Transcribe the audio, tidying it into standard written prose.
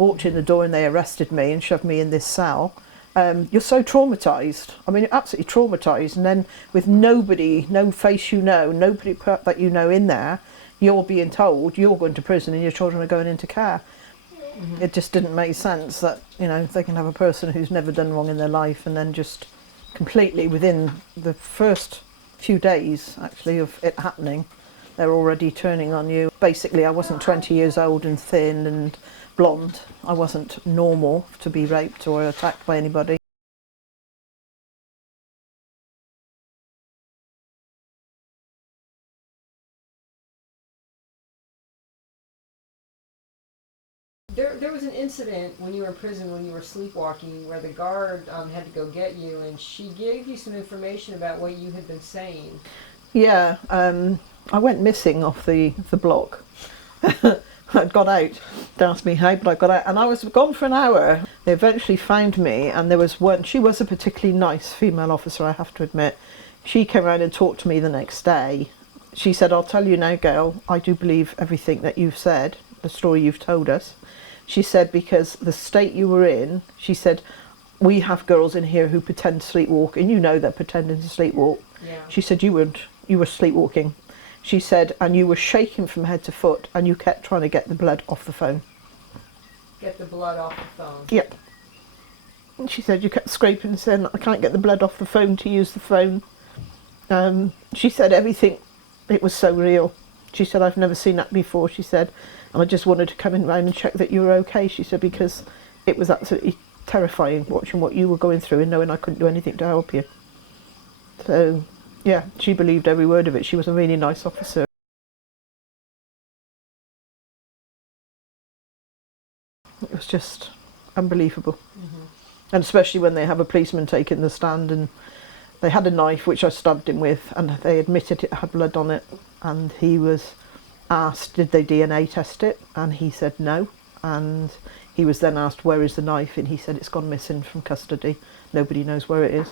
walked in the door and they arrested me and shoved me in this cell. You're so traumatised. I mean, you're absolutely traumatised. And then with nobody, no face you know, nobody that you know in there, you're being told you're going to prison and your children are going into care. Mm-hmm. It just didn't make sense that, you know, they can have a person who's never done wrong in their life and then just completely within the first few days, actually, of it happening, they're already turning on you. Basically, I wasn't 20 years old and thin and blonde. I wasn't normal to be raped or attacked by anybody. There was an incident when you were in prison, when you were sleepwalking, where the guard had to go get you, and she gave you some information about what you had been saying. Yeah, I went missing off the block. I'd got out. Don't ask me how, but I got out, and I was gone for an hour. They eventually found me, and there was one. She was a particularly nice female officer, I have to admit. She came around and talked to me the next day. She said, "I'll tell you now, Gail, I do believe everything that you've said, the story you've told us." She said, because the state you were in, she said, we have girls in here who pretend to sleepwalk, and you know they're pretending to sleepwalk. Yeah. She said, you were sleepwalking. She said, and you were shaking from head to foot, and you kept trying to get the blood off the phone. Get the blood off the phone? Yep. And she said, you kept scraping and saying, I can't get the blood off the phone to use the phone. She said everything, it was so real. She said, I've never seen that before, she said, and I just wanted to come in round and check that you were okay, she said, because it was absolutely terrifying watching what you were going through and knowing I couldn't do anything to help you. So, yeah, she believed every word of it. She was a really nice officer. It was just unbelievable. Mm-hmm. And especially when they have a policeman taking the stand, and they had a knife which I stabbed him with, and they admitted it had blood on it, and he was asked did they DNA test it, and he said no, and he was then asked where is the knife, and he said it's gone missing from custody, nobody knows where it is.